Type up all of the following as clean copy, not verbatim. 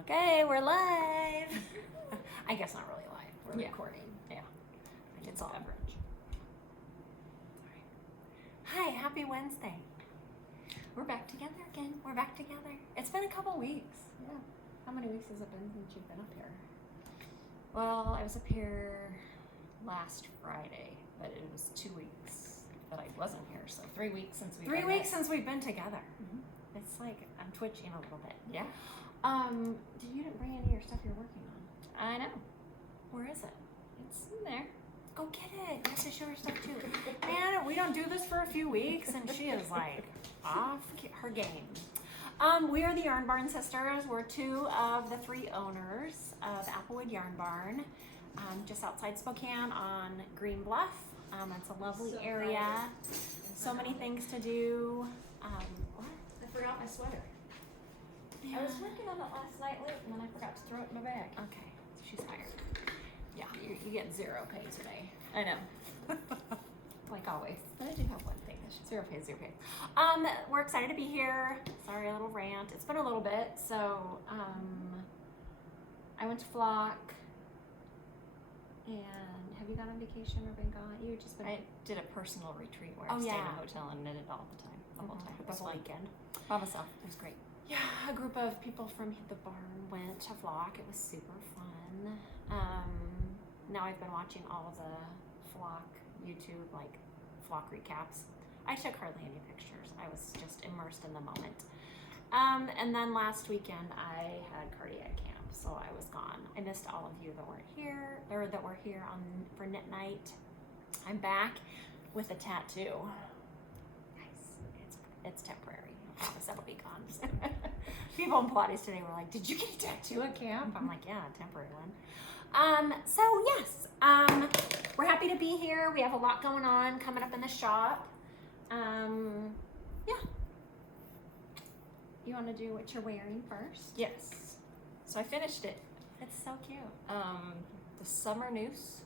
Okay, we're live. I guess not really live. We're recording. Yeah. It's all beverage. Hi, happy Wednesday. We're back together again. We're back together. It's been a couple weeks. Yeah. How many weeks has it been since you've been up here? Well, I was up here last Friday, but it was 2 weeks that I wasn't here, so 3 weeks since we've 3 been weeks there. since we've been together. Mhm. It's like I'm twitching a little bit. Yeah. You didn't bring any of your stuff you're working on. I know. Where is it? It's in there. Go get it. You have to show her stuff too. Man, we don't do this for a few weeks, and she is like off her game. We are the Yarn Barn sisters. We're two of the three owners of Applewood Yarn Barn, just outside Spokane on Green Bluff. It's a lovely area. So many things to do. What? I forgot my sweater. Yeah. I was working on it last night late, and then I forgot to throw it in my bag. Okay, she's hired. Yeah. You get zero pay today. I know. Like always. But I do have one thing. Zero pay, zero pay. We're excited to be here. Sorry, a little rant. It's been a little bit. So, I went to Flock. And have you gone on vacation or been gone? You've just been. I did a personal retreat where Oh, I stayed in yeah. a hotel and knitted all the time. The whole time. It The was whole fun. weekend. By myself. It was great. Yeah, a group of people from the barn went to Flock. It was super fun. Now I've been watching all the Flock YouTube, like Flock recaps. I took hardly any pictures. I was just immersed in the moment. And then last weekend I had cardiac camp, so I was gone. I missed all of you that weren't here, or that were here for knit night. I'm back with a tattoo. Nice. It's temporary. I promise that'll be gone soon. People in Pilates today were like, "Did you get a tattoo at camp?" I'm like, "Yeah, a temporary one." So yes, we're happy to be here. We have a lot going on coming up in the shop. Yeah. You want to do what you're wearing first? Yes. So I finished it. It's so cute. The summer noose,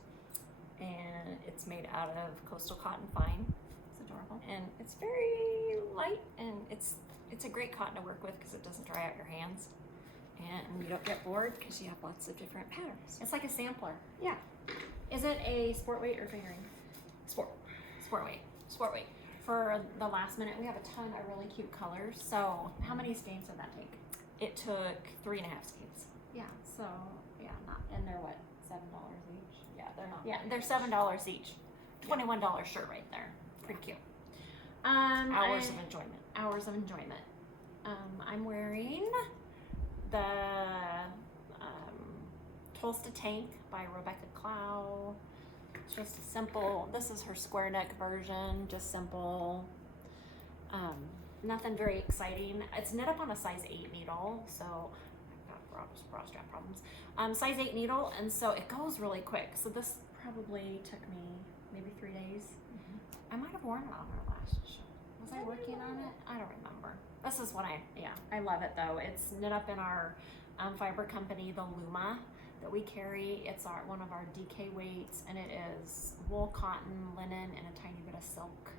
and it's made out of coastal cotton fine, It's adorable. and it's very light, and it's a great cotton to work with because it doesn't dry out your hands, and you don't get bored because you have lots of different patterns. It's like a sampler. Yeah. Is it a sport weight or fingering? Sport Sport weight. For the last minute, we have a ton of really cute colors. So how many skeins did that take? It took 3.5 skeins. Yeah, so and they're what, $7 each? Yeah, they're not. Yeah, they're $7 each. $21 shirt right there. Pretty cute. Hours of enjoyment. Hours of enjoyment. I'm wearing the Tolsta Tank by Rebecca Clow. It's just a simple, this is her square neck version, just simple. Nothing very exciting. It's knit up on a size 8 needle, so I've got bra strap problems. Size 8 needle, and so it goes really quick. So this probably took me maybe 3 days. I might have worn it on our last show. Was I working on it? I don't remember. This is what I love it though. It's knit up in our fiber company, the Luma, that we carry. It's one of our DK weights, and it is wool, cotton, linen, and a tiny bit of silk.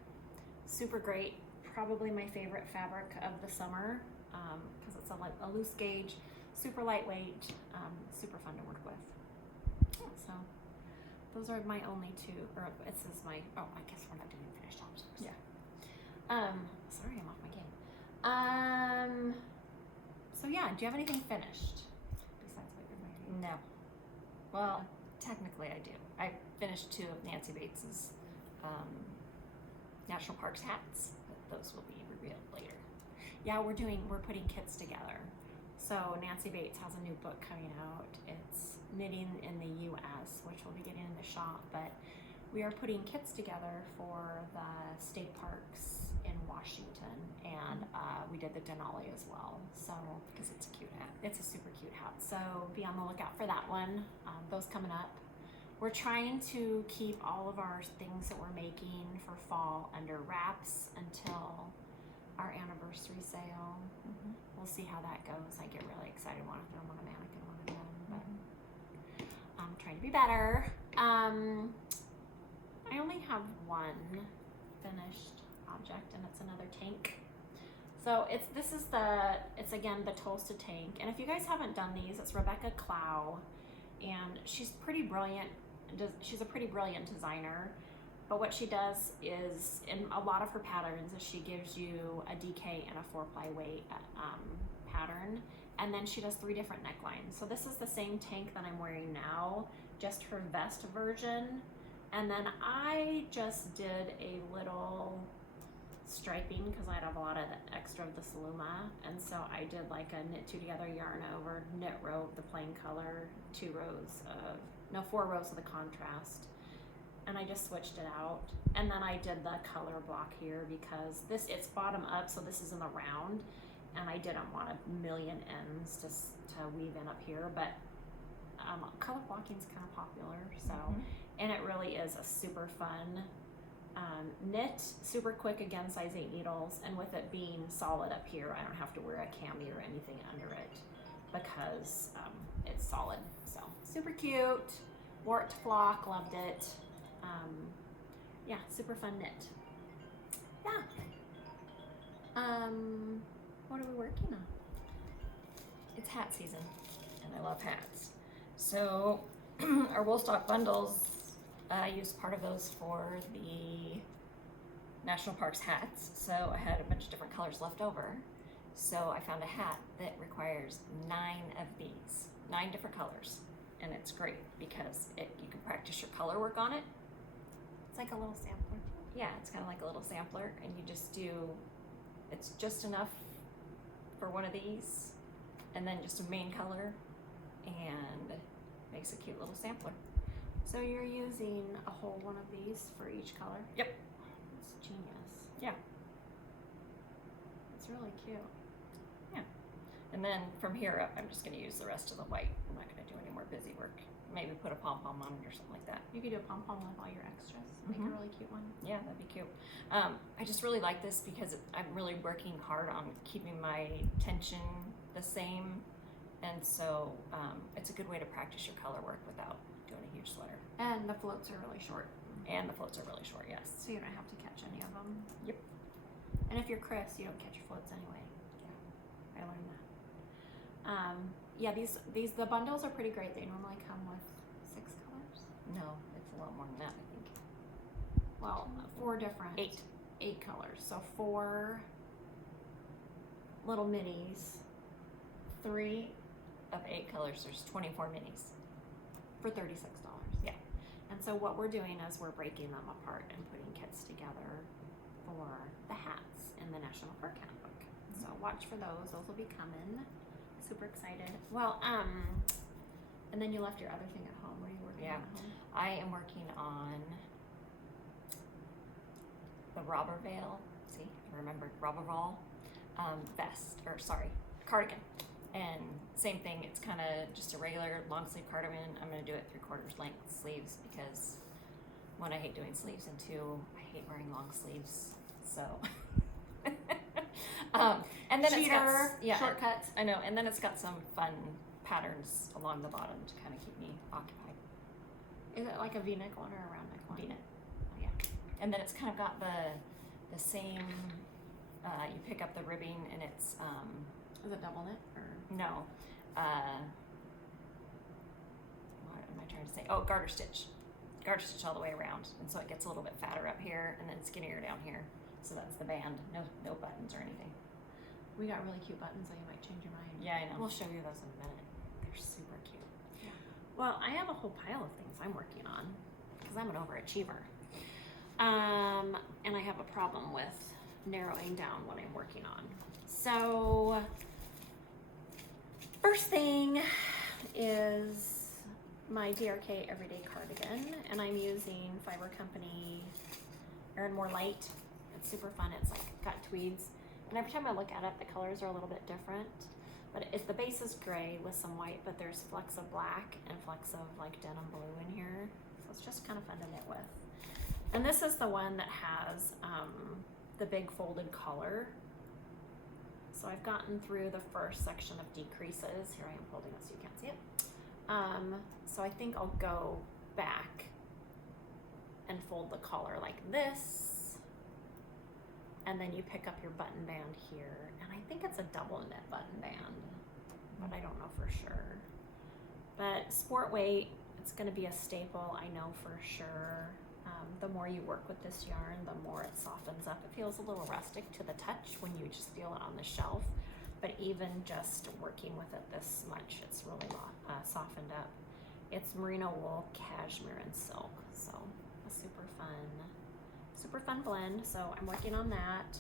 Super great. Probably my favorite fabric of the summer because it's a loose gauge, super lightweight, super fun to work with. So those are my only two, or this is my, I guess we're not doing finished tops first. Yeah. Sorry, I'm off my game. So yeah, do you have anything finished besides what you're wearing? No. Well, technically I do. I finished 2 of Nancy Bates's National Parks hats, but those will be revealed later. Yeah, we're putting kits together. So Nancy Bates has a new book coming out. It's knitting in the U.S., which we'll be getting in the shop, but we are putting kits together for the state parks in Washington, and we did the Denali as well. So Because it's a cute hat. it's a super cute hat. So be on the lookout for that one. Those coming up. We're trying to keep all of our things that we're making for fall under wraps until our anniversary sale. We'll see how that goes. I get really excited. I want to throw them on a mannequin when I'm done, but I'm trying to be better. I only have one finished object, and it's another tank. So it's again the Tolsta Tank, and if you guys haven't done these, it's Rebecca Clow, and she's pretty brilliant. She's a pretty brilliant designer, but what she does is in a lot of her patterns is she gives you a DK and a 4-ply weight pattern, and then she does 3 different necklines. So this is the same tank that I'm wearing now, just her vest version, and then I just did a little striping because I have a lot of the extra of this Luma, and so I did like a knit 2 together yarn over knit row of the plain color, 4 rows of the contrast, and I just switched it out. And then I did the color block here because it's bottom up, so this is in the round, and I didn't want a million ends to weave in up here, but color blocking is kind of popular, so and it really is a super fun knit, super quick, again size 8 needles, and with it being solid up here, I don't have to wear a cami or anything under it because it's solid. So super cute, wore it to flock, loved it. Yeah, super fun knit. Yeah. What are we working on? It's hat season, and I love hats. So our wool stock bundles, I used part of those for the National Parks hats. So I had a bunch of different colors left over. So I found a hat that requires 9 of these, 9 different colors. And it's great because you can practice your color work on it. It's like a little sampler. Yeah, it's kind of like a little sampler, and you just do, it's just enough for one of these, and then just a main color, and makes a cute little sampler. So you're using a whole one of these for each color? Yep. It's genius. Yeah. It's really cute. Yeah. And then from here up, I'm just going to use the rest of the white. I'm not going to do any more busy work. Maybe put a pom-pom on it or something like that. You could do a pom-pom with all your extras. Make a really cute one. Yeah, that'd be cute. I just really like this because I'm really working hard on keeping my tension the same. And so it's a good way to practice your color work without doing a huge sweater. And the floats are really short. And the floats are really short, yes. So you don't have to catch any of them. Yep. And if you're Chris, you don't catch your floats anyway. Yeah, I learned that. Yeah, the bundles are pretty great. They normally come with 6 colors. No, it's a lot more than that, I think. Well, 4 different. 8 colors. So 4 little minis. 3 of 8 colors. There's 24 minis. For $36. Yeah. And so what we're doing is we're breaking them apart and putting kits together for the hats in the National Park Handbook. So watch for those. Those will be coming. Super excited. Well, and then you left your other thing at home. What are you working on at home? I am working on the robber veil. See, I remembered robber ball cardigan. And same thing, it's kind of just a regular long sleeve cardigan. I'm going to do it 3/4 length sleeves because 1, I hate doing sleeves, and 2, I hate wearing long sleeves. So, and then Cheater, it's got shortcuts. I know, and then it's got some fun patterns along the bottom to kind of keep me occupied. Is it like a V-neck one or a round neck one? V-neck. Oh, yeah. And then it's kind of got the same. You pick up the ribbing, and it's Is it double knit or? no. What am I trying to say? Oh, garter stitch all the way around, and so it gets a little bit fatter up here and then skinnier down here. So that's the band. No buttons or anything. We got really cute buttons, so you might change your mind. Yeah, I know. We'll show you those in a minute. They're super cute. Yeah. Well, I have a whole pile of things I'm working on because I'm an overachiever. And I have a problem with narrowing down what I'm working on. So, first thing is my DRK Everyday Cardigan, and I'm using Fiber Company Erin More Light. It's super fun. It's like got tweeds, and every time I look at it, the colors are a little bit different. But the base is gray with some white, but there's flecks of black and flecks of like denim blue in here. So it's just kind of fun to knit with. And this is the one that has the big folded collar. So I've gotten through the first section of decreases. Here I am holding it so you can't see it. So I think I'll go back and fold the collar like this and then you pick up your button band here, and I think it's a double knit button band, but I don't know for sure. But sport weight, it's going to be a staple, I know for sure. The more you work with this yarn, the more it softens up. It feels a little rustic to the touch when you just feel it on the shelf, but even just working with it this much, it's really softened up. It's merino wool, cashmere, and silk, so a super fun blend. So I'm working on that,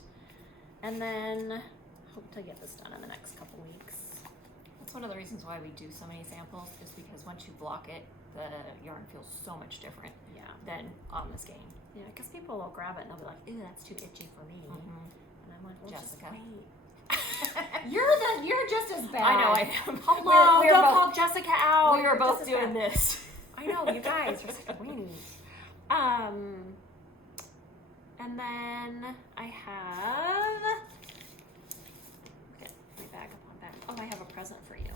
and then hope to get this done in the next couple weeks. That's one of the reasons why we do so many samples, is because once you block it, the yarn feels so much different than on the skein. Yeah, because people will grab it and they'll be like, "Ooh, that's too itchy for me," and I'm like, "Well, Jessica, just wait." You're just as bad. I know I am. Hello, we were don't both, call Jessica out. We were You're both just as doing bad. this. I know, you guys are such weenies. And then I have, get my bag up on back. Oh, I have a present for you.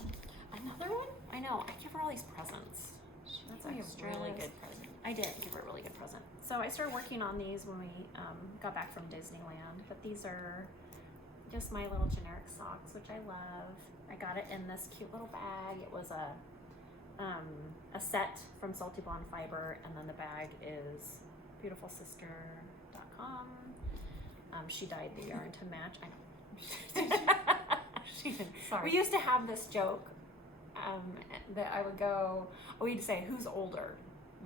Another one? I know, I give her all these presents. That's That's a really good present. I did give her a really good present. So I started working on these when we got back from Disneyland, but these are just my little generic socks, which I love. I got it in this cute little bag. It was a set from Salty Blonde Fiber, and then the bag is beautifulsister.com. She dyed the yarn to match. I know. She did. Sorry. We used to have this joke that I would go, we'd say, "Who's older?"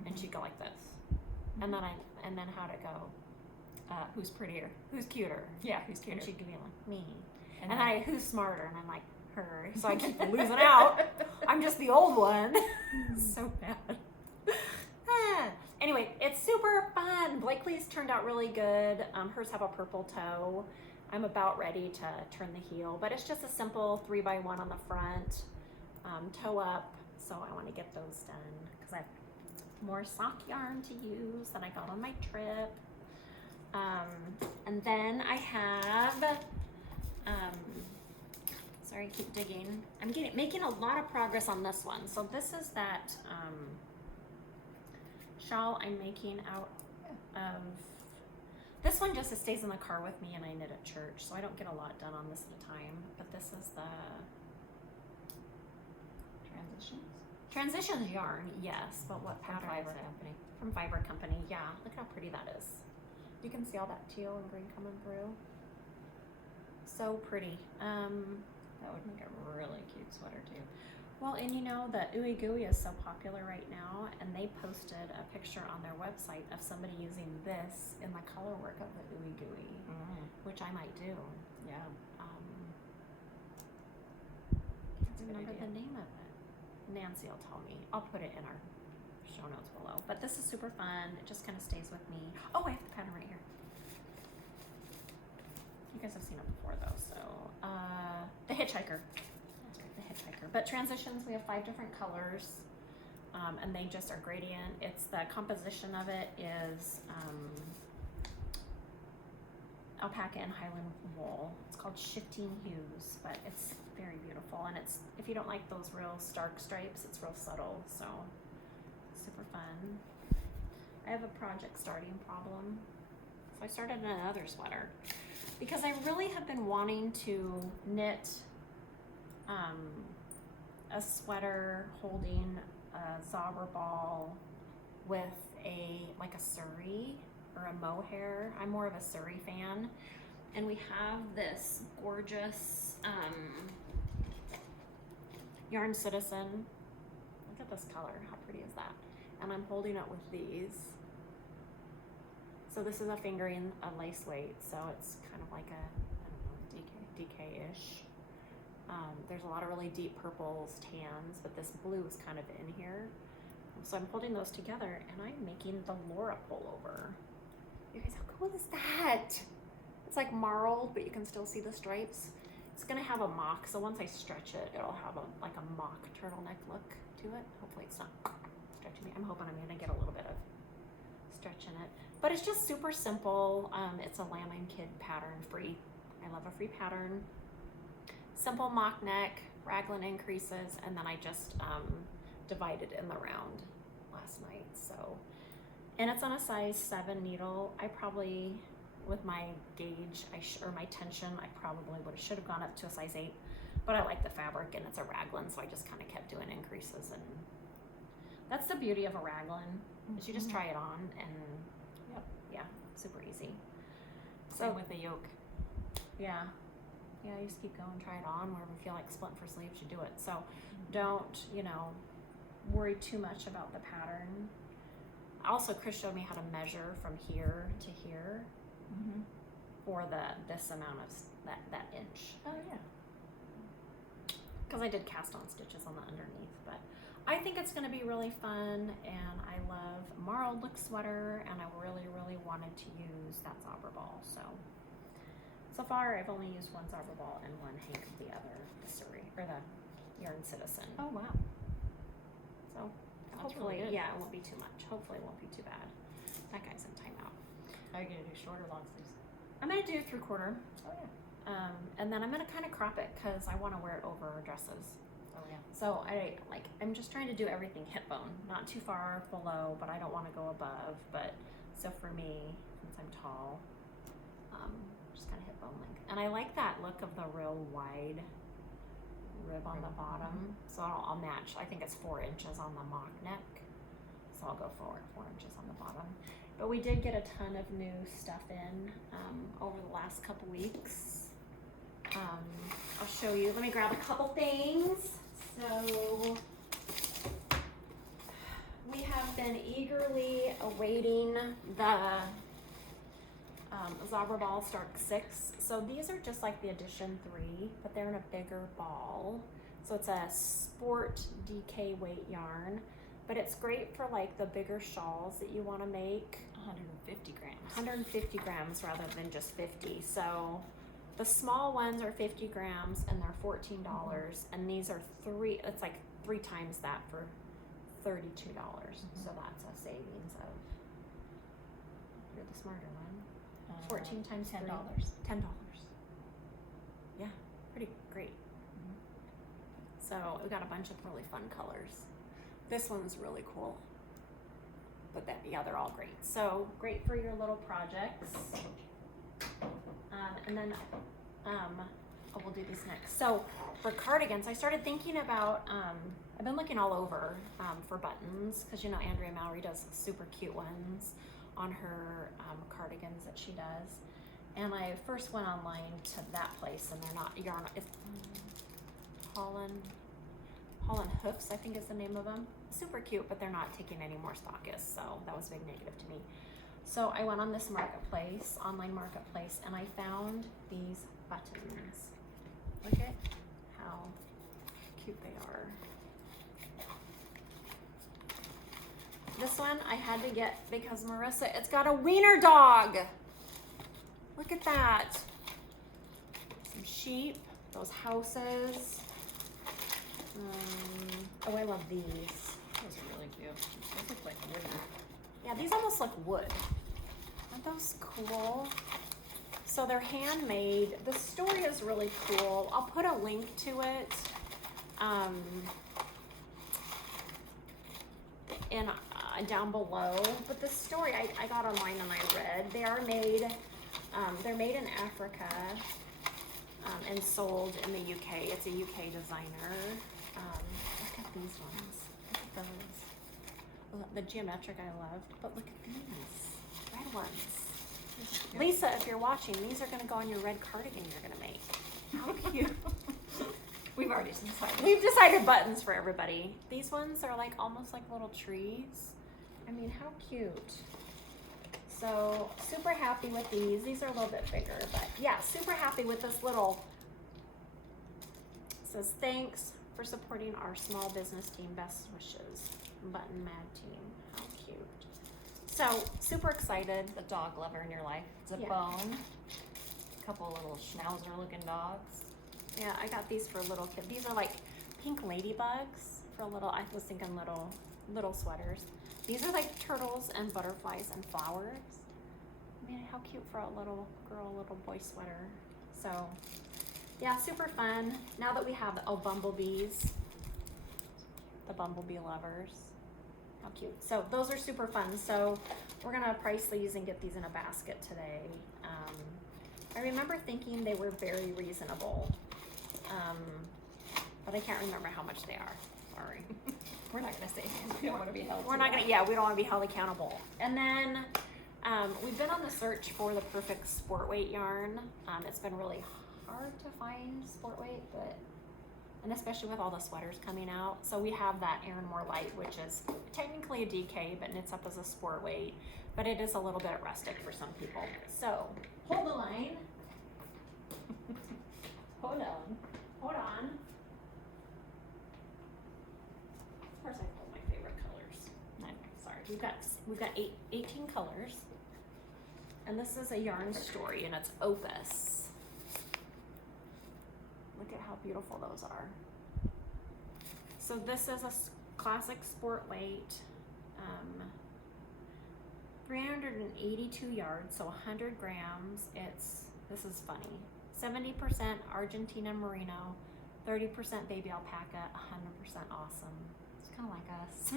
And she'd go like this. And then how'd it go? Who's prettier? Who's cuter? Yeah, who's cuter? And she'd give me like, me. And And who's smarter? And I'm like, her. So I keep losing out. I'm just the old one. So bad. Anyway, it's super fun. Blakely's turned out really good. Hers have a purple toe. I'm about ready to turn the heel, but it's just a simple 3x1 on the front, toe up. So I want to get those done because I have more sock yarn to use than I got on my trip. And then I have, sorry, I keep digging. I'm making a lot of progress on this one. So this is that shawl I'm making out of. This one just stays in the car with me and I knit at church, so I don't get a lot done on this at a time. But this is the Transitions yarn, yes, but what pattern is Fiber it? Company. From Fiber Company, yeah. Look how pretty that is. You can see all that teal and green coming through. So pretty. That would make a really cute sweater too. Well, and you know that Ooey Gooey is so popular right now, and they posted a picture on their website of somebody using this in the color work of the Ooey Gooey, which I might do. Yeah. Can't remember the name of it. Nancy will tell me. I'll put it in our show notes below. But this is super fun. It just kind of stays with me. Oh, I have the pattern right here. You guys have seen it before though. So, the Hitchhiker. That's right, the Hitchhiker. But transitions, we have 5 different colors, and they just are gradient. It's the composition of it is alpaca and Highland wool. It's called Shifting Hues, but it's very beautiful. And it's, if you don't like those real stark stripes, it's real subtle. So super fun. I have a project starting problem. So I started another sweater because I really have been wanting to knit a sweater holding a Zabra Ball with like a Surrey or a mohair. I'm more of a Surrey fan. And we have this gorgeous Yarn Citizen. Look at this color, how pretty is that? And I'm holding it with these. So this is a fingering, a lace weight, so it's kind of like a, I don't know, DK-ish. There's a lot of really deep purples, tans, but this blue is kind of in here. So I'm holding those together and I'm making the Laura pullover. You guys, how cool is that? It's like marled, but you can still see the stripes. It's gonna have a mock, so once I stretch it, it'll have like a mock turtleneck look to it. Hopefully it's not stretching me. I'm hoping I'm gonna get a little bit of stretch in it. But it's just super simple. It's a Lamb and Kid pattern, free. I love a free pattern. Simple mock neck, raglan increases, and then I just divided in the round last night. So, and it's on a size 7 needle. I probably with my gauge, or my tension, I probably should have gone up to a size 8, but I like the fabric and it's a raglan, so I just kind of kept doing increases. And that's the beauty of a raglan, is you just try it on and yeah, super easy. Same with the yoke. Yeah, you just keep going, try it on. Wherever you feel like splitting for sleeves, you do it. So don't, worry too much about the pattern. Also, Chris showed me how to measure from here to here for this amount of that inch. Oh yeah. Because I did cast on stitches on the underneath, but I think it's going to be really fun, and I love marled look sweater, and I really, really wanted to use that Zabra Ball. So far I've only used one Zabra Ball and one Hank of the other, the Yarn Citizen. Oh wow. So That's hopefully, really good. yeah, it won't be too much. Hopefully it won't be too bad. That guy's in timeout. Are you gonna do shorter long sleeves? I'm going to do 3/4. Oh yeah. And then I'm going to kind of crop it because I want to wear it over dresses. Oh yeah. So I'm just trying to do everything hip bone, not too far below, but I don't want to go above. But so for me, since I'm tall, just kind of hip bone length. And I like that look of the real wide rib on the bottom. So I'll match. I think it's 4 inches on the mock neck. So I'll go for 4 inches on the bottom. But we did get a ton of new stuff in over the last couple weeks. I'll show you. Let me grab a couple things. So we have been eagerly awaiting the Zabra Ball Stark 6. So these are just like the edition 3, but they're in a bigger ball. So it's a sport DK weight yarn, but it's great for like the bigger shawls that you want to make. 150 grams. 150 grams rather than just 50. So the small ones are 50 grams and they're $14, and these are it's like 3 times that for $32. So that's a savings of, you're the smarter one, 14 times $10. $10. Yeah, pretty great. So we got a bunch of really fun colors. This one's really cool. But they're all great. So great for your little projects. And then we'll do these next. So for cardigans, I started thinking about, I've been looking all over for buttons, because Andrea Mallory does super cute ones on her cardigans that she does. And I first went online to that place, and they're not yarn. It's Holland Hoofs, I think is the name of them. Super cute, but they're not taking any more stockists, so that was a big negative to me. So I went on this marketplace, online marketplace, and I found these buttons. Look at how cute they are. This one I had to get because Marissa, it's got a wiener dog. Look at that. Some sheep, those houses. Oh, I love these. Those are really cute. Those look like wood. Yeah, these almost look wood. Aren't those cool? So they're handmade. The story is really cool. I'll put a link to it down below. But the story I got online and I read. They are made. They're made in Africa and sold in the UK. It's a UK designer. Look at these ones. Look at those. The geometric I loved, but look at these red ones. Lisa, if you're watching, these are going to go on your red cardigan you're going to make. How cute. We've already decided. We've decided buttons for everybody. These ones are like almost like little trees. I mean, how cute. So super happy with these. These are a little bit bigger, but yeah, super happy with this little. It says, thanks for supporting our small business team. Best wishes. Button Mad team. How cute. So super excited. The dog lover in your life. It's a bone. A couple of little schnauzer looking dogs. Yeah, I got these for little kids. These are like pink ladybugs for little, I was thinking little sweaters. These are like turtles and butterflies and flowers. Man, how cute for a little girl, little boy sweater. So yeah, super fun. Now that we have bumblebees, the bumblebee lovers. How cute. So those are super fun. So we're gonna price these and get these in a basket today. I remember thinking they were very reasonable, but I can't remember how much they are. Sorry. We're not gonna say, we don't wanna be held. We're not gonna, yeah, we don't wanna be held accountable. And then, we've been on the search for the perfect sport weight yarn. It's been really hard to find sport weight, and especially with all the sweaters coming out. So we have that Erin Moore Light, which is technically a DK, but knits up as a sport weight, but it is a little bit rustic for some people. So, hold the line. Hold on. Of course I pulled my favorite colors. Sorry, we've got 18 colors. And this is a yarn story and it's Opus. Look at how beautiful those are. So this is a classic sport weight, 382 yards, so 100 grams. This is funny. 70% Argentina merino, 30% baby alpaca, 100% awesome. It's kind of like us.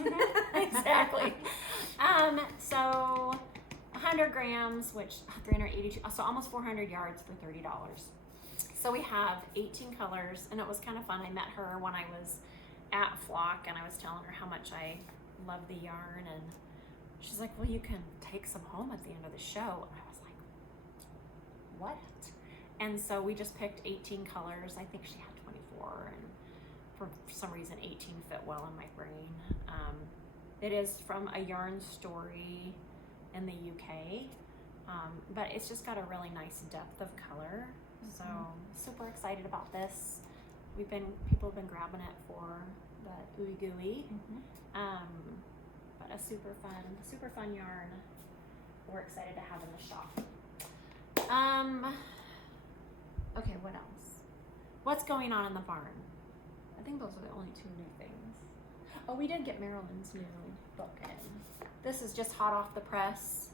Exactly. So 100 grams, which 382, so almost 400 yards for $30. So we have 18 colors, and it was kind of fun. I met her when I was at Flock, and I was telling her how much I love the yarn, and she's like, well, you can take some home at the end of the show. And I was like, what? And so we just picked 18 colors. I think she had 24, and for some reason 18 fit well in my brain. It is from a yarn story in the UK, but it's just got a really nice depth of color. So super excited about this. People have been grabbing it for the ooey gooey, but a super fun yarn. We're excited to have in the shop. Okay, what else? What's going on in the barn? I think those are the only two new things. Oh, we did get Marilyn's new book in. This is just hot off the press.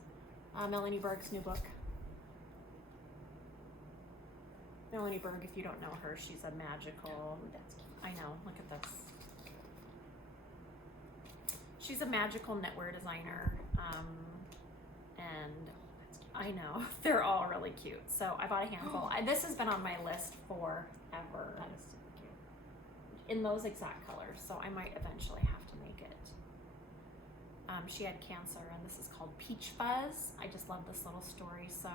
Melanie Berg's new book. Melanie Berg, if you don't know her, she's a magical, I know, look at this. She's a magical knitwear designer, and I know, they're all really cute. So I bought a handful. This has been on my list forever. That is super cute. In those exact colors, so I might eventually have to make it. She had cancer, and this is called Peach Fuzz. I just love this little story, so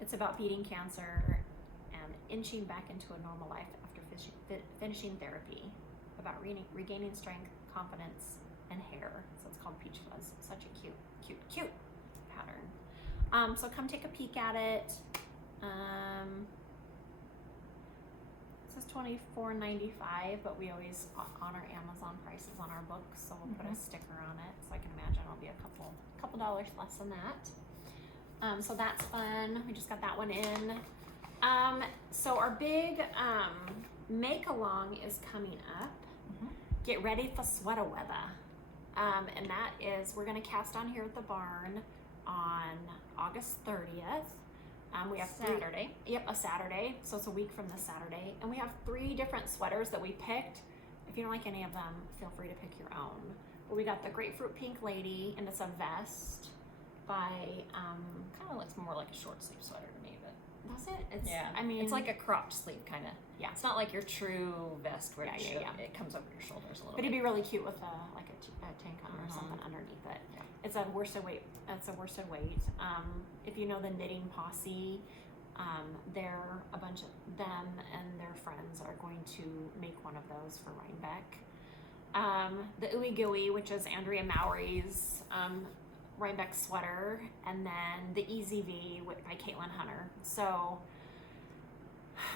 it's about beating cancer and inching back into a normal life after finishing therapy, about regaining strength, confidence, and hair. So it's called Peach Fuzz. Such a cute pattern. So come take a peek at it. This is $24.95, but we always honor Amazon prices on our books, so we'll put a sticker on it. So I can imagine it'll be a couple dollars less than that. So that's fun. We just got that one in. So our big make along is coming up. Get ready for sweater weather. And that is, we're gonna cast on here at the barn on August 30th. We have Saturday. A Saturday. So it's a week from this Saturday. And we have 3 different sweaters that we picked. If you don't like any of them, feel free to pick your own. But we got the Grapefruit Pink Lady, and it's a vest by, Kind of looks more like a short sleeve sweater to me, but. does it? It's, Yeah, I mean, it's like a cropped sleeve kind of. Yeah. It's not like your true vest where Yeah. it comes over your shoulders a little but bit. it'd be really cute with a tank on or something underneath it. Yeah. It's a worsted weight. It's a worsted weight. If you know the Knitting Posse, they're a bunch of them and their friends are going to make one of those for Rhinebeck. The Ooey Gooey, which is Andrea Mowry's Rhinebeck sweater, and then the Easy V by Caitlin Hunter. So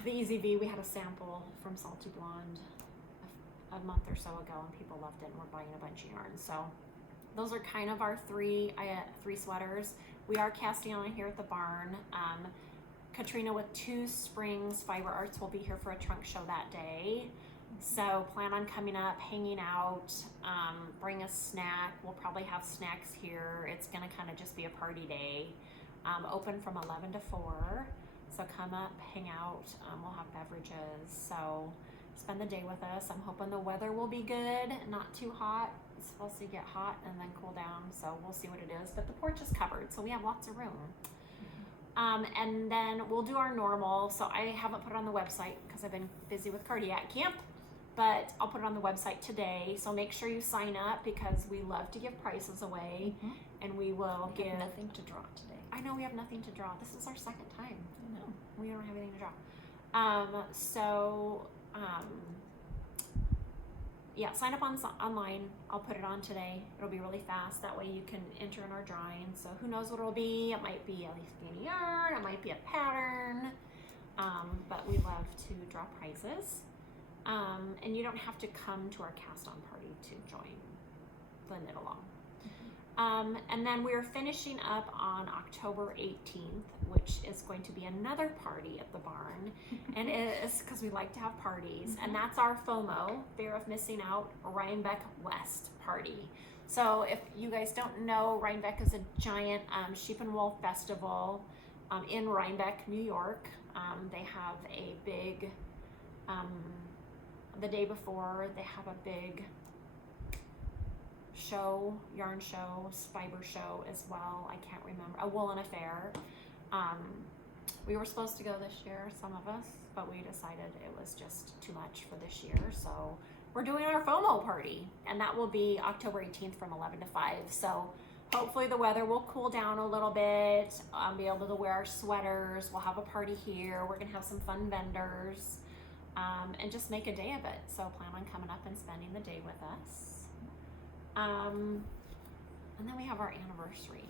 the Easy V, we had a sample from Salty Blonde a month or so ago, and people loved it, and we're buying a bunch of yarn. So those are kind of our three sweaters. We are casting on here at the barn. Katrina with 2 Springs Fiber Arts will be here for a trunk show that day. So plan on coming up, hanging out, bring a snack. We'll probably have snacks here. It's gonna kind of just be a party day. Open from 11 to 4. So come up, hang out. We'll have beverages. So spend the day with us. I'm hoping the weather will be good, not too hot. It's supposed to get hot and then cool down, so we'll see what it is. But the porch is covered, so we have lots of room. And then we'll do our normal. So I haven't put it on the website because I've been busy with cardiac camp, but I'll put it on the website today. So make sure you sign up because we love to give prizes away, and we will We give have nothing to draw today. I know we have nothing to draw. This is our second time. I know. We don't have anything to draw. Yeah, sign up online. I'll put it on today. It'll be really fast. That way you can enter in our drawing. So who knows what it'll be? It might be a skinny yarn. It might be a pattern. But we love to draw prizes. And you don't have to come to our cast on party to join the knit along. And then we're finishing up on October 18th, which is going to be another party at the barn. And it is because we like to have parties. And that's our FOMO, Fear of Missing Out, Rhinebeck West party. So if you guys don't know, Rhinebeck is a giant sheep and wool festival in Rhinebeck, New York. They have a big, the day before, they have a big show, yarn show, fiber show as well. I can't remember. A woolen affair. We were supposed to go this year, some of us, but we decided it was just too much for this year. So we're doing our FOMO party, and that will be October 18th from 11 to 5. So hopefully the weather will cool down a little bit. Be able to wear our sweaters. We'll have a party here. We're gonna have some fun vendors, and just make a day of it. So plan on coming up and spending the day with us. And then we have our anniversary.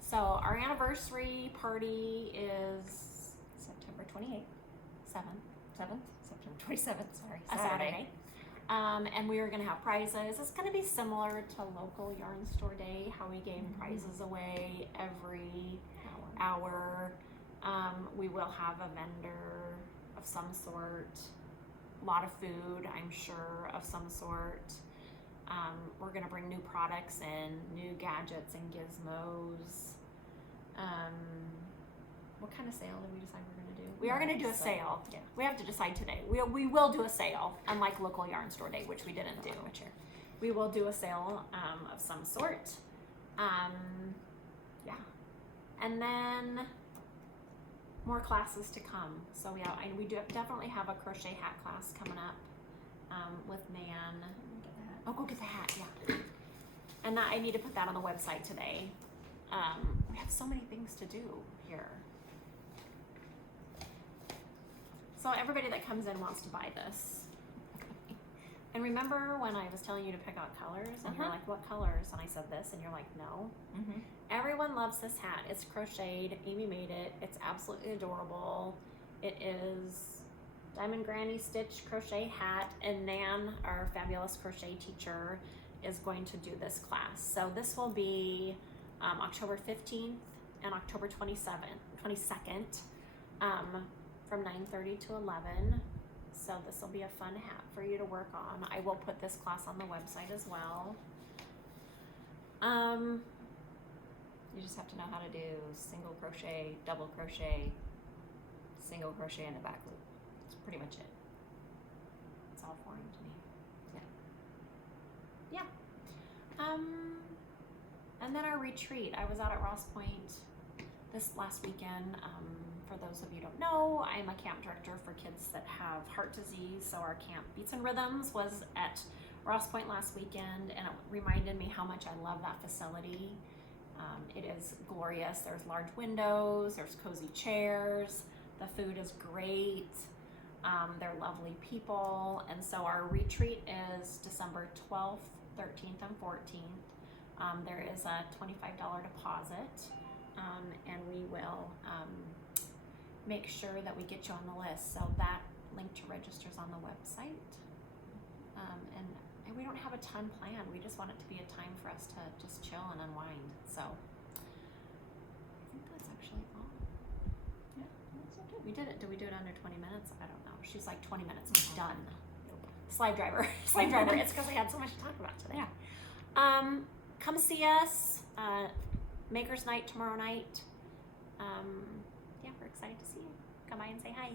So our anniversary party is September 28th. 7th? September 27th, sorry. a Saturday. And we are going to have prizes. It's going to be similar to local yarn store day, how we gave prizes away every hour. We will have a vendor of some sort, a lot of food, I'm sure, of some sort. We're going to bring new products in, new gadgets and gizmos. What kind of sale did we decide we're going to do? We are going to do a sale. Yeah. We have to decide today. We will do a sale, unlike local yarn store day, which we didn't do. We will do a sale of some sort. Yeah. And then more classes to come. So we do definitely have a crochet hat class coming up with Nan. Oh, go get the hat, yeah. And I need to put that on the website today. We have so many things to do here. So everybody that comes in wants to buy this. And remember when I was telling you to pick out colors? And you're like, what colors? And I said this, and you're like, no. Everyone loves this hat. It's crocheted. Amy made it. It's absolutely adorable. It is Diamond Granny Stitch crochet hat, and Nan, our fabulous crochet teacher, is going to do this class. So this will be October 15th and October 22nd from 9:30 to 11. So this will be a fun hat for you to work on. I will put this class on the website as well. You just have to know how to do single crochet, double crochet, single crochet in the back loop. That's pretty much it. It's all foreign to me. Yeah. Yeah. And then our retreat. I was out at Ross Point this last weekend. For those of you who don't know, I'm a camp director for kids that have heart disease. So our camp Beats and Rhythms was at Ross Point last weekend, and it reminded me how much I love that facility. It is glorious. There's large windows, there's cozy chairs, the food is great, they're lovely people. And so our retreat is December 12th, 13th, and 14th. There is a $25 deposit, and we will make sure that we get you on the list. So that link to register is on the website. And we don't have a ton planned. We just want it to be a time for us to just chill and unwind. So I think that's actually all. Yeah, that's okay. We did it. Did we do it under 20 minutes? I don't know. She's like 20 minutes. Done. Slide driver. Slide driver. It's because I had so much to talk about today. Yeah. Come see us. Maker's Night tomorrow night. Yeah, we're excited to see you. Come by and say hi.